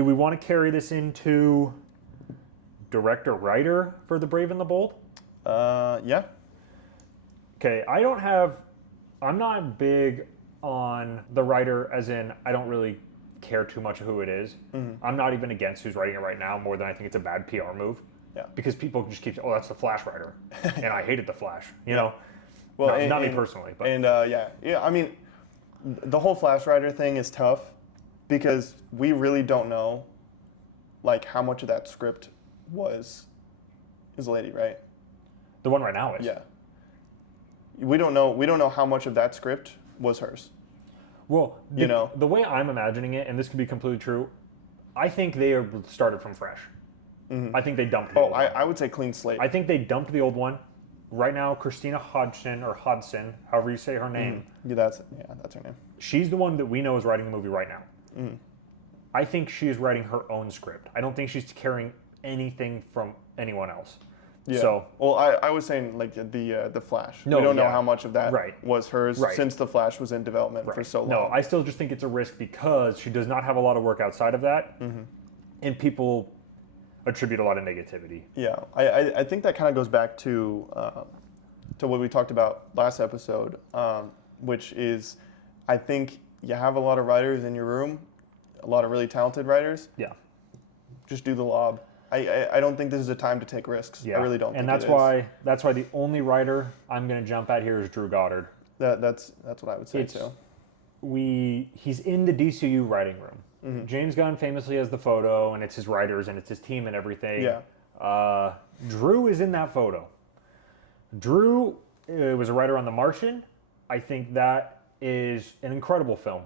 Do we want to carry this into director writer for The Brave and the Bold? Yeah. Okay, I'm not big on the writer, as in I don't really care too much who it is. I'm not even against who's writing it right now, more than I think it's a bad PR move. Yeah. Because people just keep, oh, that's the Flash writer, and I hated the Flash. You know, Well, not me personally, but yeah. I mean, the whole Flash writer thing is tough because we really don't know, like, how much of that script was his lady, right? the one right now is. Yeah. We don't know how much of that script was hers. Well, You know? the way I'm imagining it, and this could be completely true, I think they are started from fresh. I think they dumped the Oh, old one. I would say clean slate. I think they dumped the old one. Right now, Christina Hodgson, however you say her name, Yeah, that's her name. she's the one that we know is writing the movie right now. I think she is writing her own script. I don't think she's carrying anything from anyone else. Yeah. So, well, I was saying like the Flash. No, we don't know yeah. how much of that Right. was hers Right. since the Flash was in development for so long. no, I still just think it's a risk because she does not have a lot of work outside of that, and people attribute a lot of negativity. Yeah, I think that kind of goes back to what we talked about last episode, which is I think you have a lot of writers in your room, a lot of really talented writers. Yeah. Just do the lob. I don't think this is a time to take risks. Yeah. I really don't. And think that's why the only writer I'm going to jump at here is Drew Goddard. That's what I would say too. He's in the DCU writing room. James Gunn famously has the photo, and it's his writers, and it's his team, and everything. Yeah. Drew is in that photo. Drew was a writer on The Martian. I think that is an incredible film.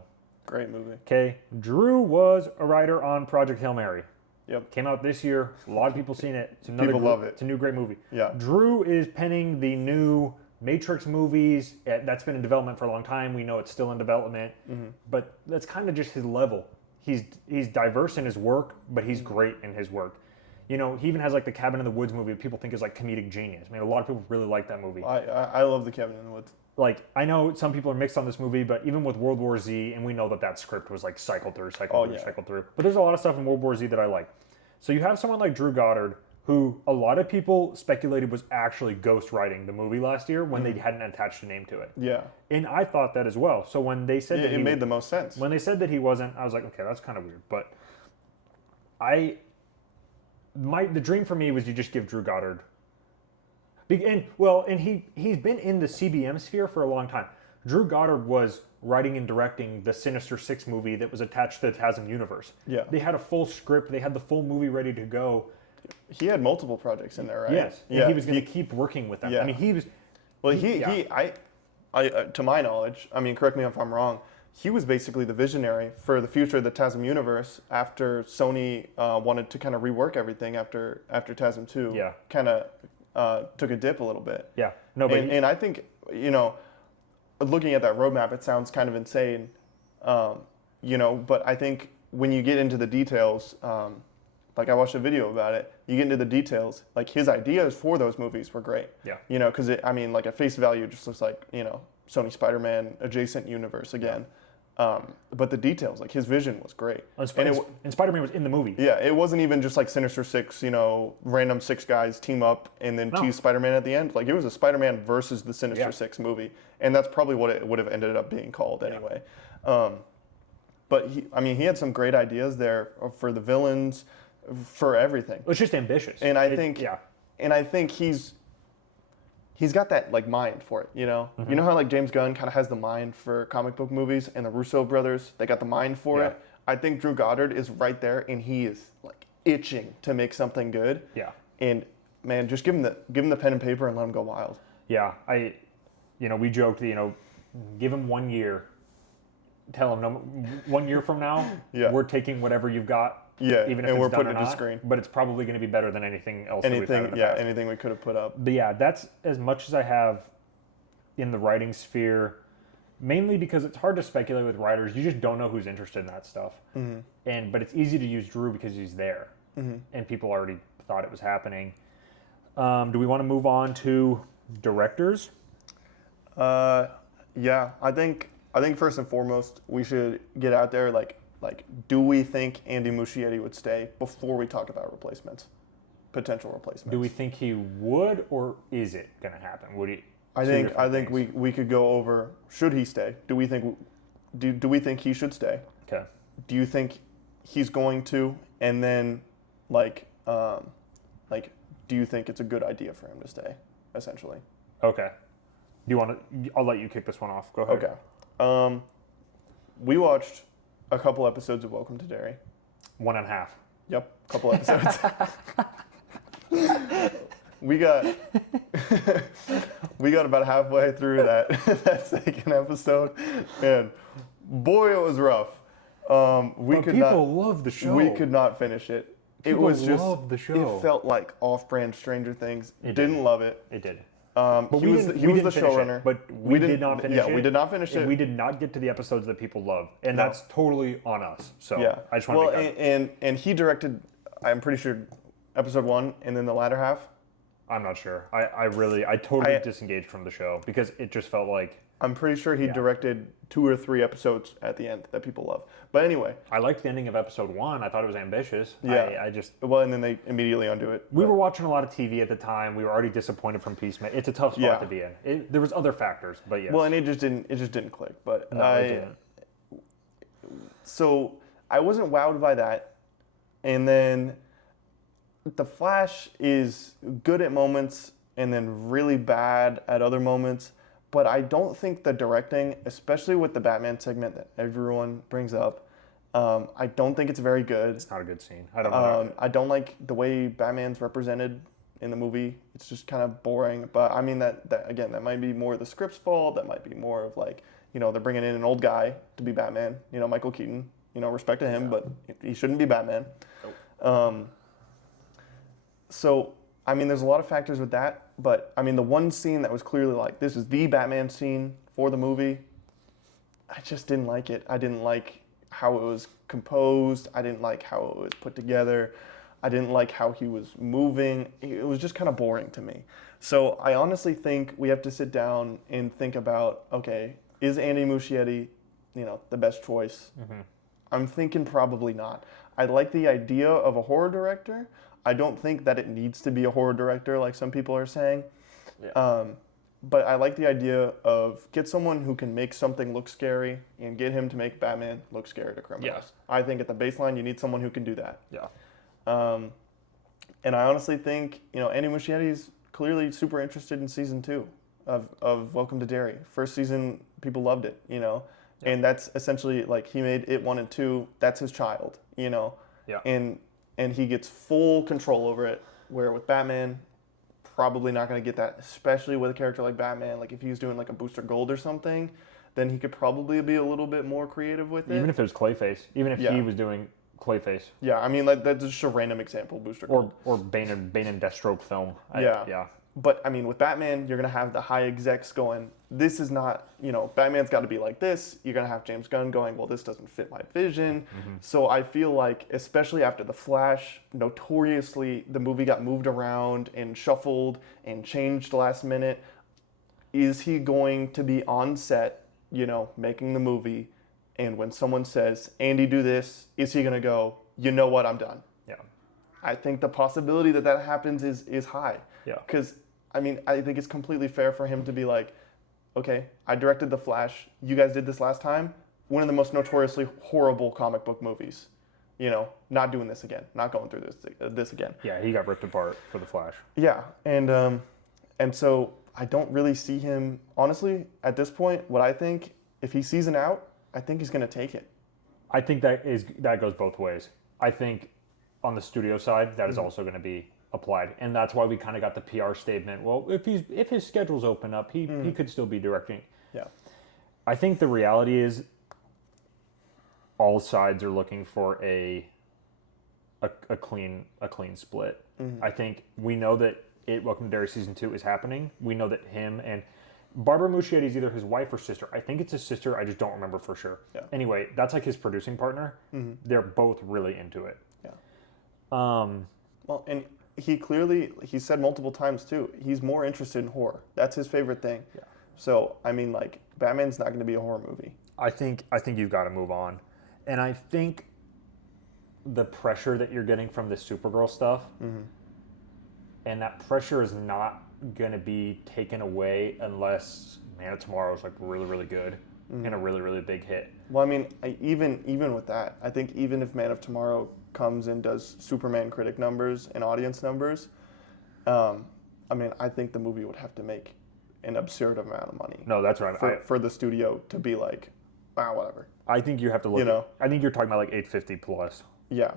Great movie. Okay, Drew was a writer on Project Hail Mary. Yep. Came out this year. A lot of people seen it. It's another People love it. It's a new great movie. Yeah. Drew is penning the new Matrix movies. That's been in development for a long time. We know it's still in development, but that's kind of just his level. He's diverse in his work, but he's great in his work. You know, he even has like the Cabin in the Woods movie that people think is like comedic genius. I mean, a lot of people really like that movie. I love the Cabin in the Woods. Like, I know some people are mixed on this movie, but even with World War Z, and we know that script was like cycled through. But there's a lot of stuff in World War Z that I like. So you have someone like Drew Goddard, who a lot of people speculated was actually ghostwriting the movie last year when they hadn't attached a name to it. Yeah. And I thought that as well. So when they said that It made the most sense. when they said that he wasn't, I was like, okay, that's kind of weird. But the dream for me was you just give Drew Goddard. And he's been in the CBM sphere for a long time. Drew Goddard was writing and directing the Sinister Six movie that was attached to the TASM universe. Yeah. They had a full script. They had the full movie ready to go. He had multiple projects in there, right? Yes. And Yeah. he was going to keep working with them. Yeah. I mean, he was... Well, I to my knowledge, I mean, correct me if I'm wrong, he was basically the visionary for the future of the TASM universe after Sony wanted to kind of rework everything after TASM 2. Yeah. Kind of took a dip a little bit. Yeah. No, but And I think, you know, looking at that roadmap, it sounds kind of insane, you know, but I think when you get into the details, like I watched a video about it, you get into the details, like his ideas for those movies were great. Yeah. You know, because I mean, like at face value, it just looks like, you know, Sony Spider-Man adjacent universe again. But the details, like his vision was great. and Spider-Man was in the movie. Yeah, it wasn't even just like Sinister Six, you know, random six guys team up and then tease Spider-Man at the end. Like it was a Spider-Man versus the Sinister Six movie, and that's probably what it would have ended up being called anyway. But he had some great ideas there for the villains, for everything. It was just ambitious. And I think he's got that like mind for it, you know. You know how like James Gunn kind of has the mind for comic book movies, and the Russo brothers, they got the mind for it. I think Drew Goddard is right there, and he is like itching to make something good. Yeah. And man, just give him the pen and paper and let him go wild. Yeah. We joked, give him 1 year. Tell him 1 year from now, we're taking whatever you've got. Yeah, even if and it's we're done putting or it to not, screen. But it's probably going to be better than anything else that we've had in the past. Anything we could have put up. But yeah, that's as much as I have in the writing sphere, mainly because it's hard to speculate with writers. You just don't know who's interested in that stuff. But it's easy to use Drew because he's there, and people already thought it was happening. Do we want to move on to directors? Yeah, I think first and foremost we should get out there like Like, do we think Andy Muschietti would stay before we talk about potential replacements? Do we think he would, or is it going to happen? Would he? I think we could go over, should he stay? Do we think he should stay? Okay. Do you think he's going to? And then, do you think it's a good idea for him to stay, essentially? Okay. Do you want to? I'll let you kick this one off. Go ahead. Okay. We watched a couple episodes of Welcome to Derry. 1.5. Yep, a couple episodes. we got about halfway through that second episode, and boy, it was rough. People love the show. We could not finish it. People it was just love the show. It felt like off-brand Stranger Things. Didn't love it. It did. But he was the showrunner. But we did not finish it. Yeah, we did not finish it. We did not get to the episodes that people love, and that's totally on us. So yeah. I just want to make that. And he directed, I'm pretty sure, episode 1 and then the latter half. I'm not sure. I totally disengaged from the show because it just felt like. I'm pretty sure he directed 2 or 3 episodes at the end that people love. But anyway. I liked the ending of episode 1. I thought it was ambitious. Yeah. Well, and then they immediately undo it. We were watching a lot of TV at the time. We were already disappointed from Peacemaker. It's a tough spot to be in. There was other factors, but yes. Well, and it just didn't click. But no, it didn't. So I wasn't wowed by that. And then The Flash is good at moments and then really bad at other moments. But I don't think the directing, especially with the Batman segment that everyone brings up, I don't think it's very good. It's not a good scene. I don't know. I don't like the way Batman's represented in the movie. It's just kind of boring. But I mean, that might be more the script's fault. That might be more of like, they're bringing in an old guy to be Batman. Michael Keaton. Respect to him, but he shouldn't be Batman. Nope. So, I mean, there's a lot of factors with that. But, I mean, the one scene that was clearly like, this is the Batman scene for the movie, I just didn't like it. I didn't like how it was composed. I didn't like how it was put together. I didn't like how he was moving. It was just kind of boring to me. So I honestly think we have to sit down and think about, okay, is Andy Muschietti, the best choice? Mm-hmm. I'm thinking probably not. I like the idea of a horror director. I don't think that it needs to be a horror director like some people are saying. Yeah. But I like the idea of get someone who can make something look scary and get him to make Batman look scary to criminals. Yes. I think at the baseline you need someone who can do that. Yeah. And I honestly think, Andy Muschietti's clearly super interested in season 2 of Welcome to Derry. First season, people loved it, Yeah. And that's essentially like he made it 1 and 2. That's his child, Yeah. And he gets full control over it, where with Batman, probably not going to get that, especially with a character like Batman. Like if he was doing like a Booster Gold or something, then he could probably be a little bit more creative with it. Even if it was Clayface, even if he was doing Clayface. Yeah, I mean, like that's just a random example, Booster Gold. Or Bane and Deathstroke film. Yeah. But I mean, with Batman, you're going to have the high execs going, this is not, Batman's got to be like this. You're going to have James Gunn going, well, this doesn't fit my vision. Mm-hmm. So I feel like, especially after The Flash, notoriously, the movie got moved around and shuffled and changed last minute. Is he going to be on set, making the movie, and when someone says, Andy, do this, is he going to go, you know what, I'm done? Yeah. I think the possibility that happens is high. Yeah. Because I mean, I think it's completely fair for him to be like, okay, I directed The Flash. You guys did this last time. One of the most notoriously horrible comic book movies. Not doing this again. Not going through this again. Yeah, he got ripped apart for The Flash. Yeah, and so I don't really see him, honestly, at this point, what I think, if he sees an out, I think he's going to take it. I think that goes both ways. I think on the studio side, that is also going to be applied, and that's why we kind of got the PR statement. Well, if his schedules open up, he could still be directing. Yeah, I think the reality is all sides are looking for a clean split. Mm-hmm. I think we know that Welcome to Derry season 2 is happening. We know that him and Barbara Muschietti is either his wife or sister. I think it's his sister. I just don't remember for sure. Yeah. Anyway, that's like his producing partner. Mm-hmm. They're both really into it. Yeah. Well, and he said multiple times too, he's more interested in horror. That's his favorite thing. Yeah. So, I mean, like, Batman's not going to be a horror movie. I think you've got to move on. And I think the pressure that you're getting from the Supergirl stuff, and that pressure is not going to be taken away unless Man of Tomorrow is like really, really good and a really, really big hit. Well, I mean, even with that, I think even if Man of Tomorrow comes and does Superman critic numbers and audience numbers, I mean, I think the movie would have to make an absurd amount of money. No, that's right. For the studio to be like, whatever. I think you have to look. You know? I think you're talking about like 850 plus. Yeah.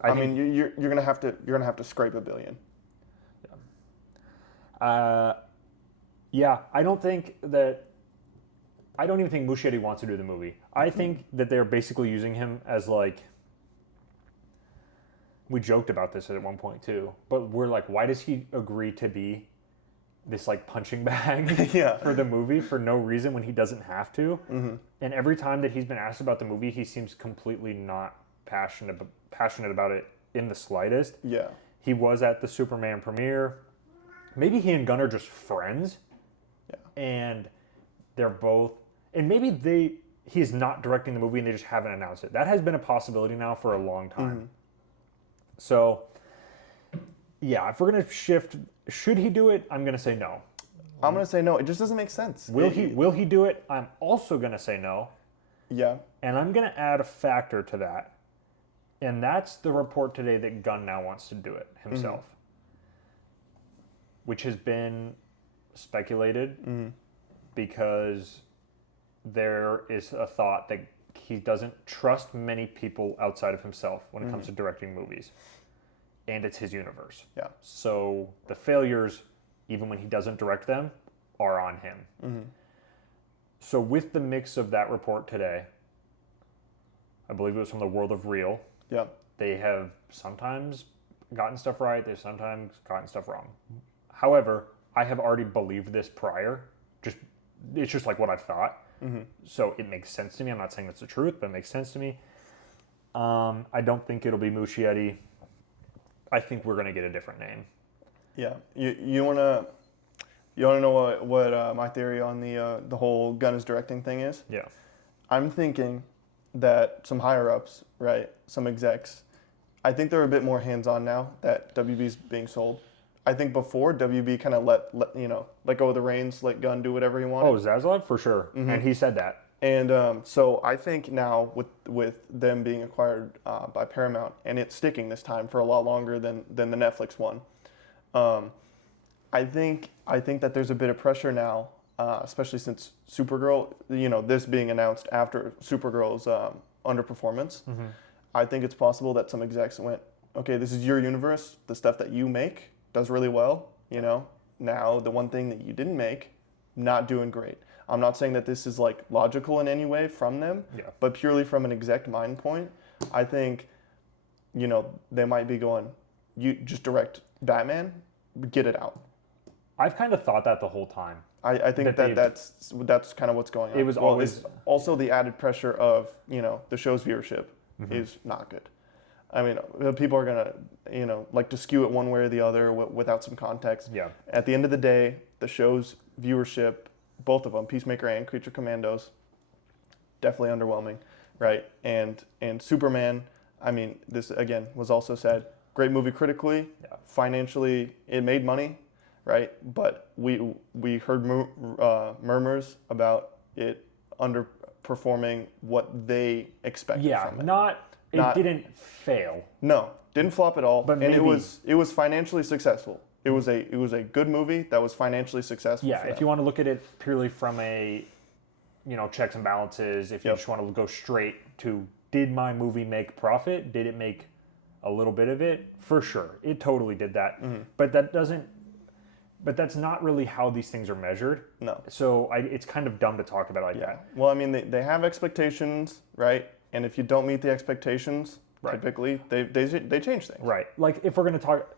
I mean, you're gonna have to scrape $1 billion. Yeah, I don't even think Muschietti wants to do the movie. I think that they're basically using him as like, we joked about this at one point too, but we're like, why does he agree to be this like punching bag for the movie for no reason when he doesn't have to? Mm-hmm. And every time that he's been asked about the movie, he seems completely not passionate about it in the slightest. Yeah. He was at the Superman premiere. Maybe he and Gunn are just friends. Yeah. And they're both, and maybe he's not directing the movie and they just haven't announced it. That has been a possibility now for a long time. Mm-hmm. So, yeah, if we're going to shift, should he do it? I'm going to say no. I'm going to say no. It just doesn't make sense. Will he do it? I'm also going to say no. Yeah. And I'm going to add a factor to that. And that's the report today that Gunn now wants to do it himself. Mm-hmm. Which has been speculated because there is a thought that he doesn't trust many people outside of himself when it comes to directing movies. And it's his universe. Yeah. So the failures, even when he doesn't direct them, are on him. Mm-hmm. So with the mix of that report today, I believe it was from the World of Real. Yeah. They have sometimes gotten stuff right. They've sometimes gotten stuff wrong. However, I have already believed this prior. It's just like what I've thought. Mm-hmm. So it makes sense to me. I'm not saying that's the truth, but it makes sense to me. I don't think it'll be Muschietti. I think we're going to get a different name. Yeah. You wanna know what my theory on the whole Gunn is directing thing is? Yeah. I'm thinking that some higher ups, right, some execs, I think they're a bit more hands-on now that WB's being sold. I think before WB kind of let go of the reins, let Gunn do whatever he wanted. Oh, Zaslav for sure, and he said that. And so I think now with them being acquired by Paramount and it sticking this time for a lot longer than the Netflix one, I think that there's a bit of pressure now, especially since Supergirl, this being announced after Supergirl's underperformance. Mm-hmm. I think it's possible that some execs went, okay, this is your universe, the stuff that you make does really well, Now, the one thing that you didn't make, not doing great. I'm not saying that this is like logical in any way from them, but purely from an exec mind point, I think, they might be going, you just direct Batman, get it out. I've kind of thought that the whole time. I think that's kind of what's going on. It was always also the added pressure of, the show's viewership is not good. I mean, people are going to, like to skew it one way or the other without some context. Yeah. At the end of the day, the show's viewership, both of them, Peacemaker and Creature Commandos, definitely underwhelming, right? And Superman, I mean, this, again, was also said, great movie critically, financially, it made money, right? But we heard murmurs about it underperforming what they expected from it. It didn't fail. No, didn't flop at all. But and it was financially successful. It was a good movie that was financially successful. Yeah, if you want to look at it purely from a, checks and balances, if you just want to go straight to, did my movie make profit? Did it make a little bit of it? For sure, it totally did that. Mm-hmm. But that's not really how these things are measured. No. So it's kind of dumb to talk about it like that. Well, I mean, they have expectations, right? And if you don't meet the expectations, typically they change things. Right. Like if we're going to talk,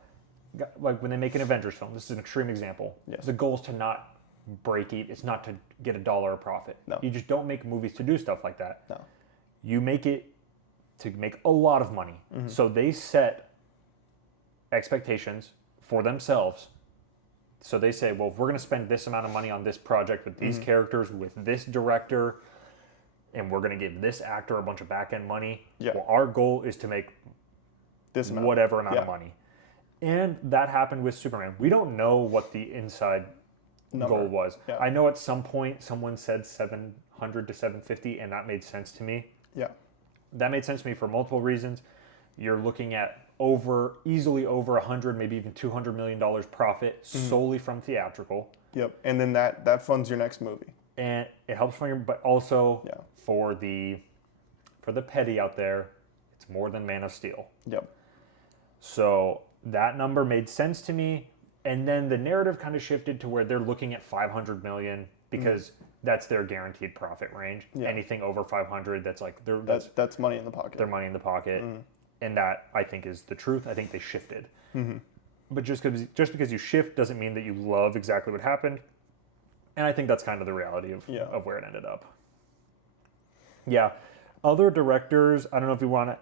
like when they make an Avengers film, this is an extreme example. Yes. The goal is to not break even. It's not to get $1 of profit. No. You just don't make movies to do stuff like that. No. You make it to make a lot of money. Mm-hmm. So they set expectations for themselves. So they say, well, if we're going to spend this amount of money on this project with these characters, with this director, and we're going to give this actor a bunch of back end money. Yeah. Well, our goal is to make This amount. whatever amount of money. And that happened with Superman. We don't know what the inside goal was. Yeah. I know at some point someone said 700 to 750, and that made sense to me. Yeah. That made sense to me for multiple reasons. You're looking at easily over 100, maybe even $200 million profit solely from theatrical. Yep. And then that funds your next movie. And it helps fund your, but also for the petty out there, it's more than Man of Steel. Yep. So that number made sense to me. And then the narrative kind of shifted to where they're looking at 500 million because that's their guaranteed profit range. Yeah. Anything over 500, that's like that's money in the pocket. Their money in the pocket, and that I think is the truth. I think they shifted. But just because you shift doesn't mean that you love exactly what happened. And I think that's kind of the reality of where it ended up. Yeah, other directors. I don't know if you want to.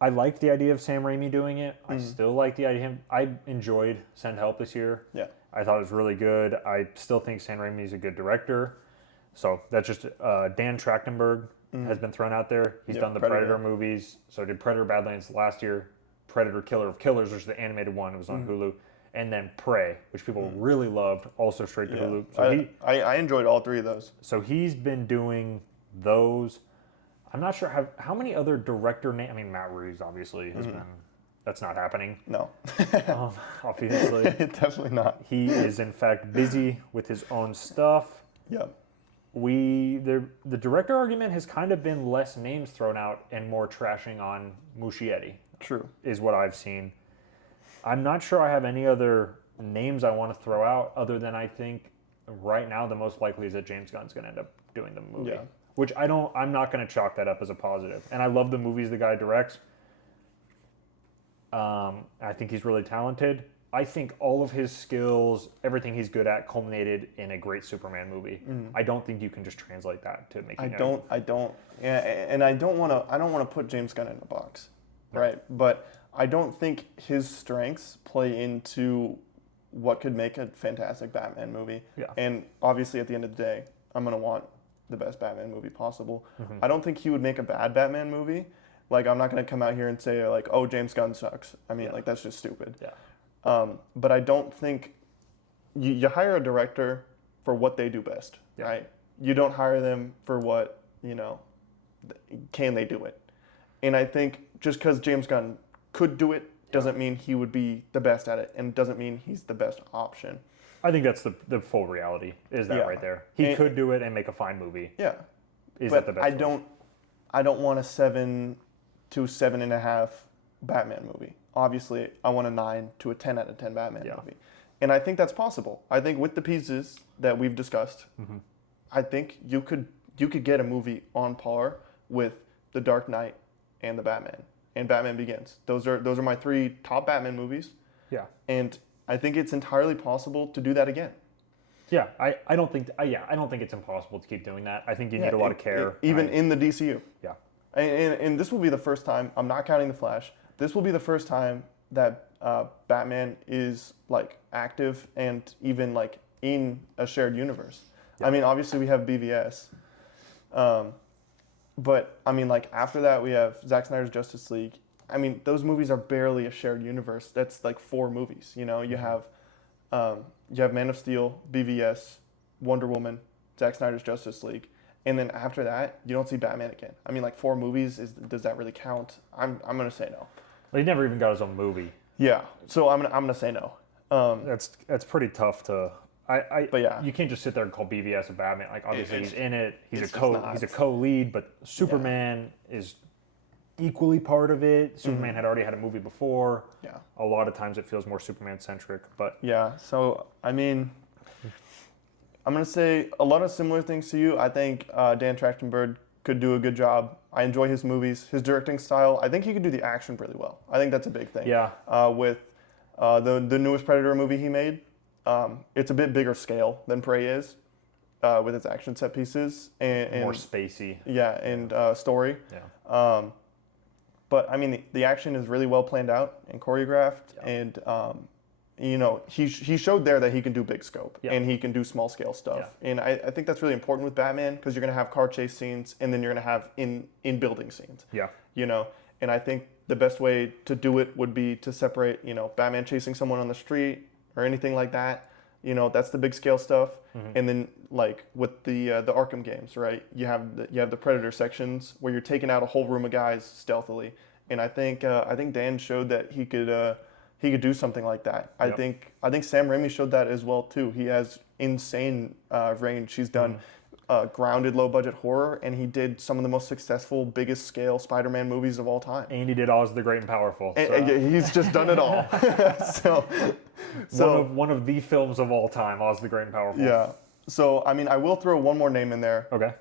I liked the idea of Sam Raimi doing it. I still like the idea. I enjoyed Send Help this year. Yeah. I thought it was really good. I still think Sam Raimi is a good director. So that's just Dan Trachtenberg has been thrown out there. He's done the Predator movies. So did Predator Badlands last year. Predator Killer of Killers, which is the animated one. It was on Hulu. And then Prey, which people really loved, also straight to Hulu. So I enjoyed all three of those. So he's been doing those. I'm not sure how many other director names. I mean, Matt Reeves obviously has been. That's not happening. No. Obviously. Definitely not. He is in fact busy with his own stuff. Yeah. The director argument has kind of been less names thrown out and more trashing on Muschietti. True. Is what I've seen. I'm not sure I have any other names I want to throw out other than I think right now the most likely is that James Gunn's going to end up doing the movie. Yeah. Which I'm not going to chalk that up as a positive. And I love the movies the guy directs. I think he's really talented. I think all of his skills, everything he's good at, culminated in a great Superman movie. I don't think you can just translate that to making. I don't. Yeah, and I don't want to put James Gunn in a box, right? But I don't think his strengths play into what could make a fantastic Batman movie. Yeah. And obviously, at the end of the day, I'm gonna want the best Batman movie possible. I don't think he would make a bad Batman movie. Like, I'm not going to come out here and say, like, oh, James Gunn sucks. I mean, like, that's just stupid. Yeah. But I don't think you hire a director for what they do best, right? You don't hire them for what, can they do it? And I think just because James Gunn could do it doesn't mean he would be the best at it, and doesn't mean he's the best option. I think that's the full reality, is that right there. He could do it and make a fine movie. Yeah. Is that the best? I don't want a 7 to 7.5 Batman movie. Obviously, I want a 9 to a 10 out of 10 Batman movie. And I think that's possible. I think with the pieces that we've discussed, I think you could get a movie on par with The Dark Knight and The Batman and Batman Begins. Those are my 3 top Batman movies. Yeah. And I think it's entirely possible to do that again. Yeah, I don't think it's impossible to keep doing that. I think you need a lot of care. Even in the DCU. Yeah. And this will be the first time, I'm not counting The Flash, this will be the first time that Batman is like active and even like in a shared universe. Yeah. I mean, obviously we have BVS. But I mean, like after that we have Zack Snyder's Justice League. I mean, those movies are barely a shared universe. That's like 4 movies. You have Man of Steel, BVS, Wonder Woman, Zack Snyder's Justice League, and then after that, you don't see Batman again. I mean, like 4 movies. Does that really count? I'm gonna say no. Well, he never even got his own movie. Yeah, so I'm gonna say no. That's pretty tough to. But yeah, you can't just sit there and call BVS a Batman. Like obviously he's in it. He's a co-lead, but Superman is equally part of it. Superman had already had a movie before. Yeah. A lot of times it feels more Superman-centric, but... Yeah, so, I mean, I'm going to say a lot of similar things to you. I think Dan Trachtenberg could do a good job. I enjoy his movies. His directing style, I think he could do the action really well. I think that's a big thing. Yeah. With the newest Predator movie he made, it's a bit bigger scale than Prey is, with its action set pieces. And more spacey. Yeah, and story. Yeah. But I mean, the action is really well planned out and choreographed, and he showed there that he can do big scope Yeah. and he can do small scale stuff. Yeah. And I think that's really important with Batman because you're going to have car chase scenes and then you're going to have in building scenes. Yeah. And I think the best way to do it would be to separate, Batman chasing someone on the street or anything like that. That's the big scale stuff. Mm-hmm. And then like with the Arkham games, right? You have the Predator sections where you're taking out a whole room of guys stealthily. And I think Dan showed that he could do something like that. Yep. I think Sam Raimi showed that as well too. He has insane range. He's done grounded low budget horror, and he did some of the most successful, biggest scale Spider-Man movies of all time. And he did Oz the Great and Powerful. So. And he's just done it all. so one of the films of all time, Oz the Great and Powerful. yeah. So I mean, I will throw one more name in there. Okay.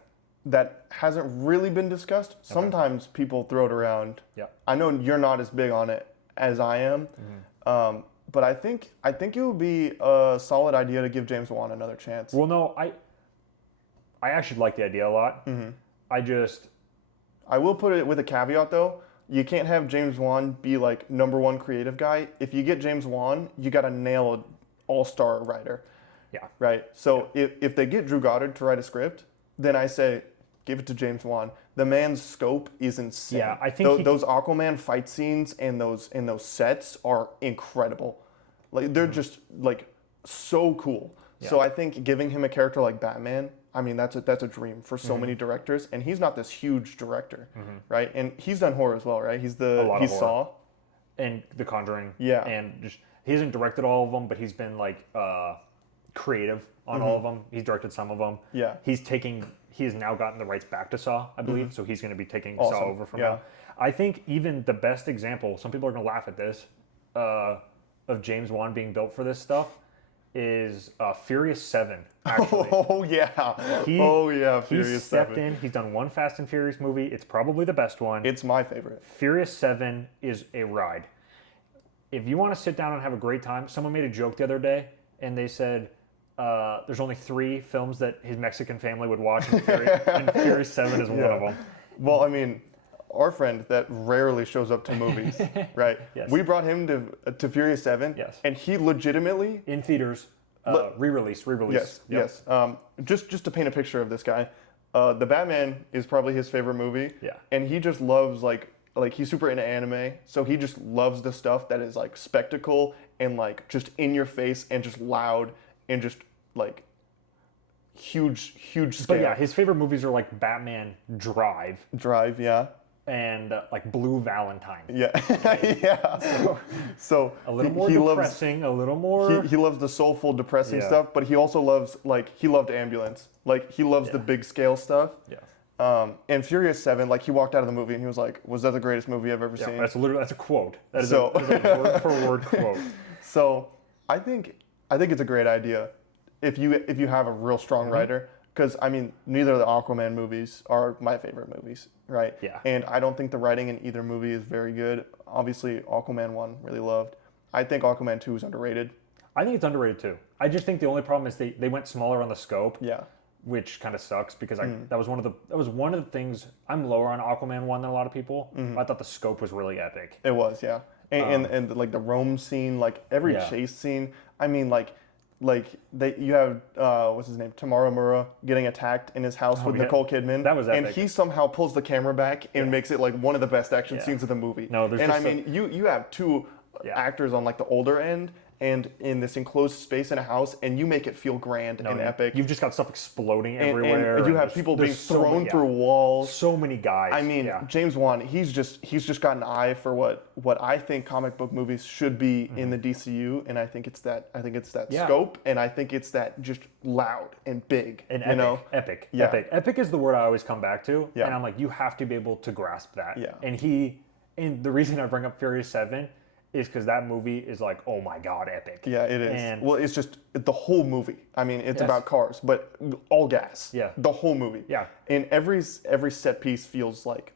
That hasn't really been discussed. Sometimes people throw it around. Yeah. I know you're not as big on it as I am, but I think it would be a solid idea to give James Wan another chance. Well, no, I actually like the idea a lot. I will put it with a caveat though. You can't have James Wan be like #1 creative guy. If you get James Wan, you got to nail an all-star writer. Yeah. Right. So if they get Drew Goddard to write a script, then I say give it to James Wan. The man's scope is insane. Yeah, I think those Aquaman fight scenes and those sets are incredible. Like they're just like so cool. Yeah. So I think giving him a character like Batman, I mean that's a dream for so many directors, and he's not this huge director, right? And he's done horror as well, right? He's Saw and The Conjuring. Yeah. And just he hasn't directed all of them, but he's been like creative on all of them. He's directed some of them. Yeah. He has now gotten the rights back to Saw, I believe, so he's going to be taking Saw Awesome. over from Yeah. him. I think even the best example, some people are going to laugh at this, of James Wan being built for this stuff is Furious 7, actually. Oh yeah. He Furious stepped 7. in. He's done one Fast and Furious movie. It's probably the best one. It's my favorite. Furious 7 is a ride. If you want to sit down and have a great time, someone made a joke the other day, and they said there's only 3 films that his Mexican family would watch, and Furious 7 is one of them. Well, I mean, our friend that rarely shows up to movies, right? Yes. We brought him to Furious 7, Yes. and he legitimately, In theaters, re-release. yes, Yep. yes. Just to paint a picture of this guy, the Batman is probably his favorite movie. Yeah. And he just loves like he's super into anime, so he just loves the stuff that is like spectacle and like just in your face and just loud and just like huge scale. But yeah, his favorite movies are like Batman Drive Drive, yeah. and like Blue Valentine. Yeah, yeah. So A little more depressing, a little more... He loves the soulful, depressing Yeah. stuff, but he also loves he loved Ambulance. Like he loves the big scale stuff. Yes. And Furious 7, like he walked out of the movie and he was like, "Was that the greatest movie I've ever Yeah, seen?" that's a quote. That is So- a word for word quote. So I think it's a great idea if you have a real strong writer. Because I mean, neither of the Aquaman movies are my favorite movies, right? Yeah. And I don't think the writing in either movie is very good. Obviously, Aquaman 1 really loved. I think Aquaman 2 is underrated. I think it's underrated too. I just think the only problem is they went smaller on the scope. Yeah. Which kind of sucks because that was one of the things. I'm lower on Aquaman 1 than a lot of people. I thought the scope was really epic. It was, yeah. And like the Rome scene, like every Yeah. chase scene. I mean, you have what's his name, Tamara getting attacked in his house with yeah. Nicole Kidman. That was and epic. he somehow pulls the camera back and makes it like one of the best action Yeah. scenes of the movie. No, there's and I just mean, you have 2 actors on like the older end and in this enclosed space in a house, and you make it feel grand and epic. You've just got stuff exploding and everywhere. you and have people being there's so thrown many- through walls. So many guys. I mean, yeah. James Wan, he's just got an eye for what I think comic book movies should be in the DCU, and I think it's that Yeah. scope, and I think it's that just loud and big, And epic. Yeah. Epic is the word I always come back to. Yeah. And I'm like, you have to be able to grasp that. Yeah. And the reason I bring up Furious 7 is because that movie is like, oh my God, epic. Yeah, it is. And Well, it's just the whole movie. I mean, it's Yes. about cars, but all gas. Yeah. The whole movie. Yeah. And every set piece feels like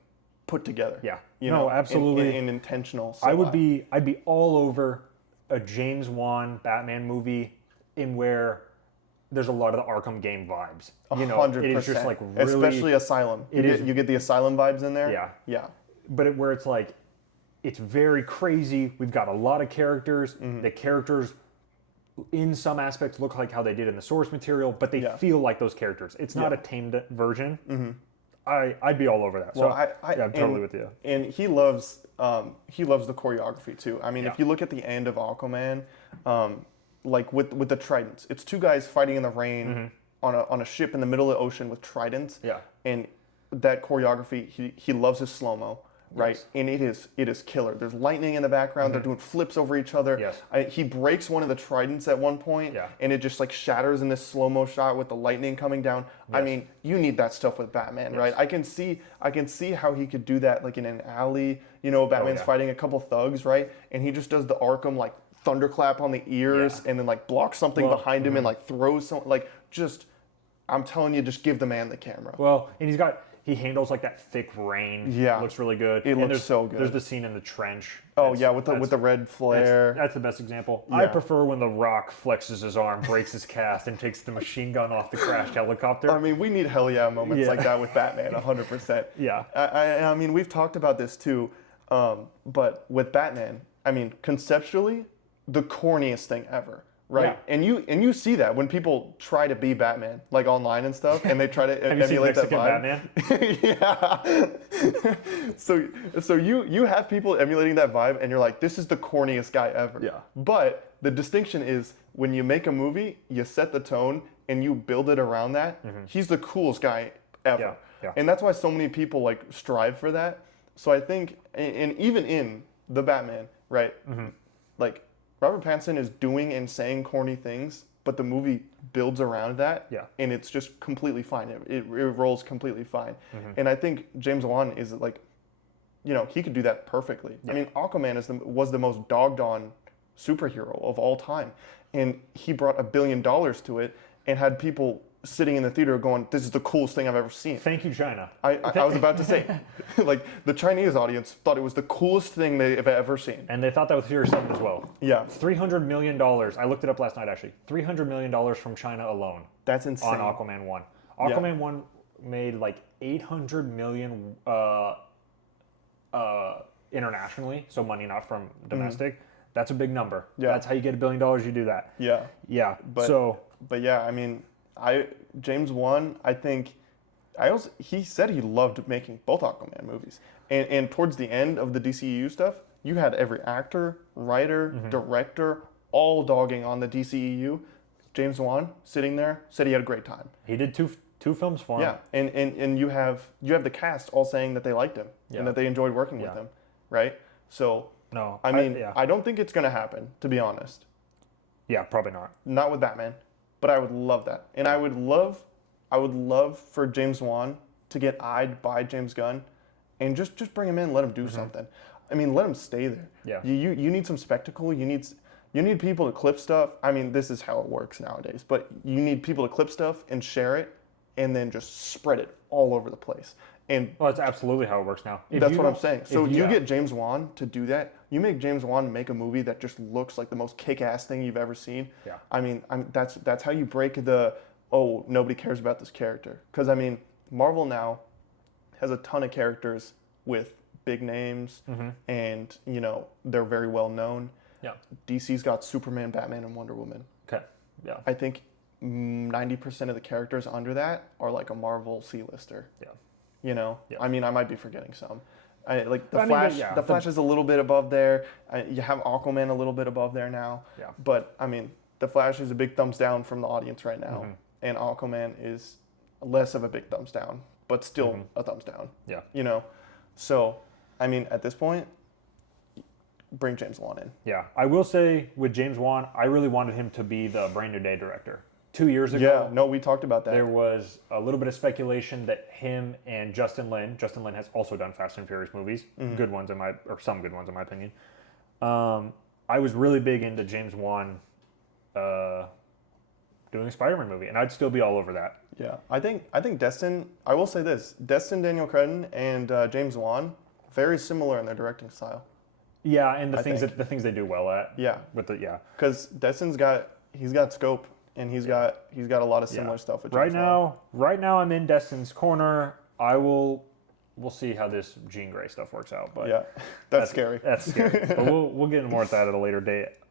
put together. Yeah. You No, know, absolutely. and intentional. So I'd be all over a James Wan Batman movie in where there's a lot of the Arkham game vibes. You know, 100%. it is just like really, especially Asylum. You get the Asylum vibes in there. Yeah. Yeah. but where it's like, it's very crazy. We've got a lot of characters. The characters in some aspects look like how they did in the source material, but they feel like those characters. It's not a tamed version. I'd be all over that. So Well, I'm totally with you. And he loves the choreography too. I mean, if you look at the end of Aquaman, like with the tridents, it's two guys fighting in the rain on a ship in the middle of the ocean with tridents. Yeah. And that choreography, he loves his slow-mo. Right, Yes. and it is killer. There's lightning in the background. They're doing flips over each other. Yes. He breaks one of the tridents at one point, and it just like shatters in this slow mo shot with the lightning coming down. I mean, you need that stuff with Batman, right? I can see how he could do that like in an alley. You know, Batman's fighting a couple thugs, right? And he just does the Arkham like thunderclap on the ears, and then like blocks something behind him and like throws some like just. I'm telling you, just give the man the camera. Well, and he handles like that thick rain. Yeah. Looks really good. It looks so good. There's the scene in the trench. Oh yeah, with the red flare. That's the best example. I Yeah. prefer when The Rock flexes his arm, breaks his cast, and takes the machine gun off the crashed helicopter. I mean, we need hell yeah moments like that with Batman, 100%. Yeah. I mean, we've talked about this too, but with Batman, I mean, conceptually, the corniest thing ever, right? Yeah. And you see that when people try to be Batman, like online and stuff, and they try to Have you seen emulate that Mexican vibe. Batman? Yeah. So you have people emulating that vibe, and you're like, this is the corniest guy ever. Yeah. But the distinction is when you make a movie, you set the tone and you build it around that. He's the coolest guy ever. Yeah, yeah. And that's why so many people like strive for that. So I think, and even in the Batman, right? Like Robert Pattinson is doing and saying corny things, but the movie builds around that. Yeah. And it's just completely fine. It rolls completely fine. And I think James Wan is like, you know, he could do that perfectly. I mean, Aquaman was the most dogged on superhero of all time. And he brought $1 billion to it and had people sitting in the theater going, this is the coolest thing I've ever seen. Thank you, China. I was about to say, like, the Chinese audience thought it was the coolest thing they've ever seen. And they thought that with Furious 7 as well. Yeah. $300 million. I looked it up last night, actually. $300 million from China alone That's insane. on Aquaman 1. Aquaman 1 made like $800 million internationally, so money not from domestic. That's a big number. Yeah. That's how you get $1 billion. You do that. Yeah. Yeah. But yeah, I mean, James Wan, I think, he said he loved making both Aquaman movies. And towards the end of the DCEU stuff, you had every actor, writer, director, all dogging on the DCEU. James Wan sitting there said he had a great time. He did two films for him. Yeah, and you have the cast all saying that they liked him and that they enjoyed working with him, right? So No, I mean, I don't think it's gonna happen, to be honest. Yeah, probably not. Not with Batman, but I would love that, and I would love for James Wan to get eyed by James Gunn, and just bring him in, let him do something. I mean, let him stay there. Yeah. You need some spectacle. You need people to clip stuff. I mean, this is how it works nowadays, but you need people to clip stuff and share it, and then just spread it all over the place. And Well, that's absolutely how it works now. that's what I'm saying. So you get James Wan to do that. You make James Wan make a movie that just looks like the most kick-ass thing you've ever seen. Yeah. I mean, that's how you break nobody cares about this character. Because I mean, Marvel now has a ton of characters with big names, and you know they're very well known. Yeah. DC's got Superman, Batman, and Wonder Woman. Okay. Yeah. I think 90% of the characters under that are like a Marvel C-lister. Yeah. You know, Yeah. I mean, I might be forgetting some. Like the I mean, Flash, but yeah, the Flash is a little bit above there. You have Aquaman a little bit above there now. Yeah. But I mean, the Flash is a big thumbs down from the audience right now, and Aquaman is less of a big thumbs down, but still a thumbs down. Yeah. You know, so I mean, at this point, bring James Wan in. Yeah. I will say with James Wan, I really wanted him to be the Brand New Day director. 2 years ago, Yeah, no, we talked about that. there was a little bit of speculation that him and Justin Lin has also done Fast and Furious movies, good ones or some good ones in my opinion. I was really big into James Wan doing a Spider-Man movie, and I'd still be all over that. Yeah, I think Destin. I will say this: Destin Daniel Cretton and James Wan, very similar in their directing style. Yeah, and the think. things they do well at. Yeah, because Destin's got scope, and he's got a lot of similar stuff with James Wan. Right now I'm in Destin's corner. We'll see how this Jean Grey stuff works out, but Yeah, that's scary. That's scary. But we'll get into more of that at a later date.